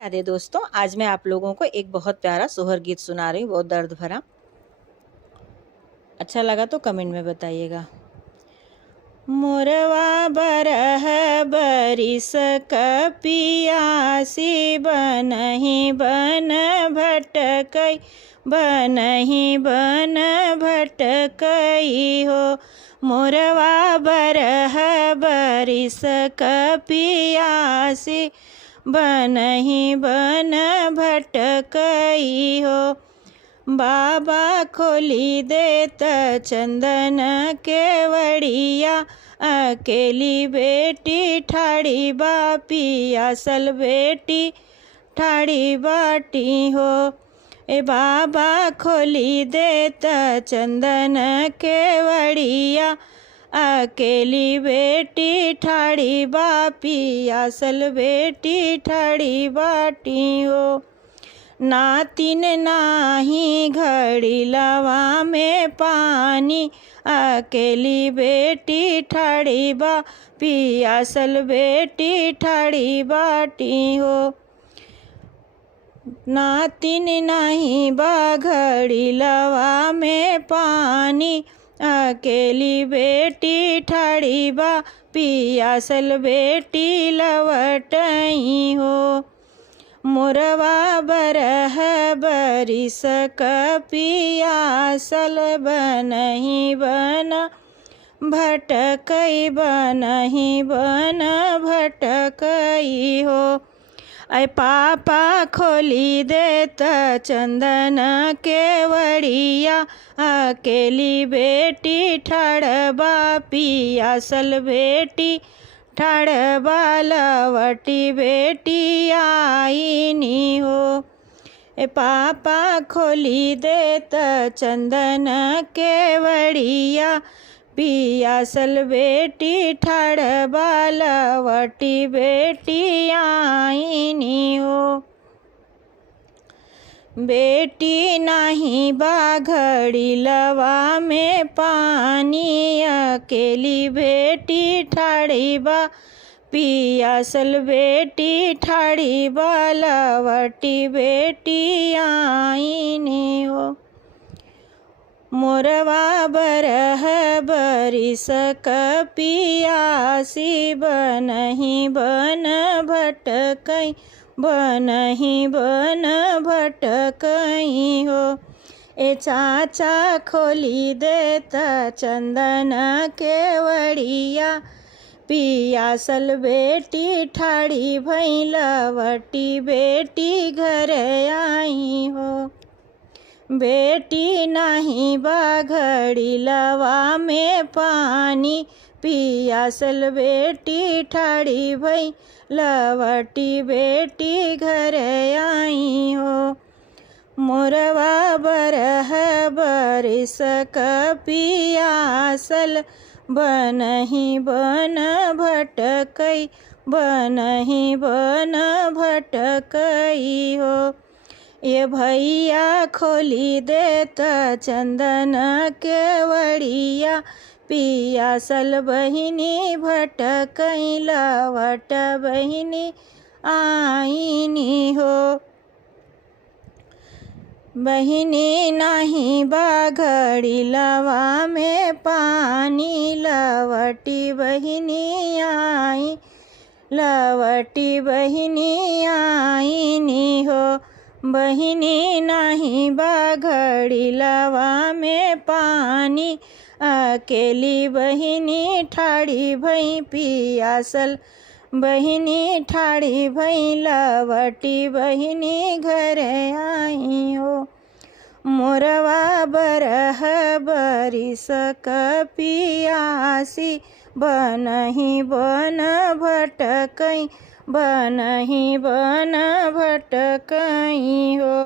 अरे दोस्तों, आज मैं आप लोगों को एक बहुत प्यारा सोहर गीत सुना रही हूँ, बहुत दर्द भरा। अच्छा लगा तो कमेंट में बताइएगा। मोरवा बरह बरिस कपियासी बनहि बन भटकई, बनहि बन भटकई हो। मोरवा बरह बरिस कपियासी बनहि बन भटकई हो। बाबा खोली देत चंदन केवड़िया, अकेली बेटी ठाड़ी बापी असल बेटी ठाड़ी बाटी हो। ए बाबा खोली देत चंदन केवड़िया, अकेली बेटी ठाड़ी बापी असल बेटी ठाड़ी बाटी हो। नातिन नाही घड़ी लवा में पानी, अकेली बेटी ठाड़ी बापी असल बेटी ठाड़ी बाटी हो। नातिन नहीं बा घड़ी लवा में पानी, अकेली बेटी ठाड़ी बापी असल बेटी लवटई हो। मोरवा बरह बरिस कपियासल बनहि बन भटकई, बनहि बन भटकई हो। ऐ पापा खोली देत चंदन केवड़िया, अकेली बेटी ठाड़ बापी असल बेटी ठाड़ बालवटी बेटी आईनी हो। ए पापा खोली देत चंदन केवड़िया, पियासल बेटी ठाड़ बालवटी बेटी आईनी हो। बेटी नहीं बा घड़ी लवा में पानी, अकेली बेटी ठाड़ी बापी असल बेटी ठाड़ी बालवटी बेटी आईनी हो। मोरवा बरह बरिस कपियासी बनहि बन भटकई, बनहि बन भटकई हो। ए चाचा खोली देत चंदन केवड़िया, पियासल बेटी ठाड़ी भैलवटी बेटी घर आई हो। बेटी नहीं बा घड़ी लवा में पानी, पियासल बेटी ठाड़ी भैलवटी बेटी घर आई हो। मोरवा बरह बरिस कपियासल बनहि बन भटकई, बनहि बन भटकई हो। ये भैया खोली देत चंदन केवड़िया, पियासल बहिनी भटकई लवट बहिनी आईनी हो। बहिनी नहीं बा घड़ी लवा में पानी, लवटी बहिनी आई, लवटी बहिनी आईनी हो। बहिनी नहीं बा घड़ी लवा में पानी, अकेली बहिनी ठाड़ी भई पियासल बहिनी ठाड़ी भई लवटी बहिनी घर आई हो। मोरवा बरह बरिस कपियासी बनहि बन भटकई, बनहि बन भटकई हो।